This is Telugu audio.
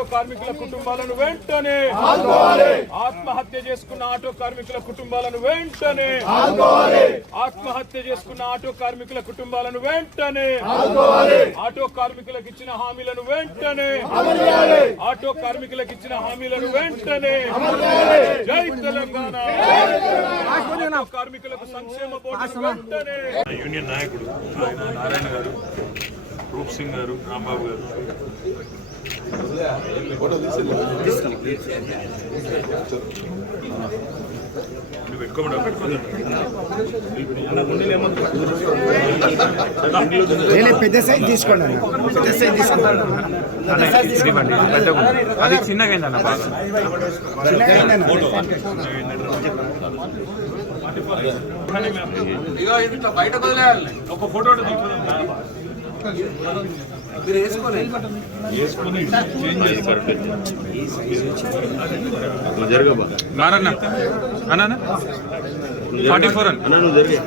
ఆటో కార్మికుల కుటుంబాలను వెంటనే ఆత్మహత్య చేసుకున్న ఆటో కార్మికుల కుటుంబాలను వెంటనే ఆత్మహత్య చేసుకున్న ఆటో కార్మికుల కుటుంబాలను వెంటనే ఆటో కార్మికులకు ఇచ్చిన హామీలను వెంటనే ఆటో కార్మికులకు ఇచ్చిన హామీలను వెంటనే జై తెలంగాణ ఆటో కార్మికులకు సంక్షేమ బోర్డు వెంటనే యూనియన్ నాయకుడు ఆయన నారాయణ గారు, రూప్ సింగ్ గారు, రాంబాబు గారు పెద్ద సైజ్ తీసుకోండి అన్న, పెద్ద సైజ్ తీసుకోండి. అది చిన్నగా అయిందన్న, బాగా బయట వదిలేయాలి. ఒక ఫోటో మీరు వేసుకొని అన్న 44 అన్న నువ్వు జరిగే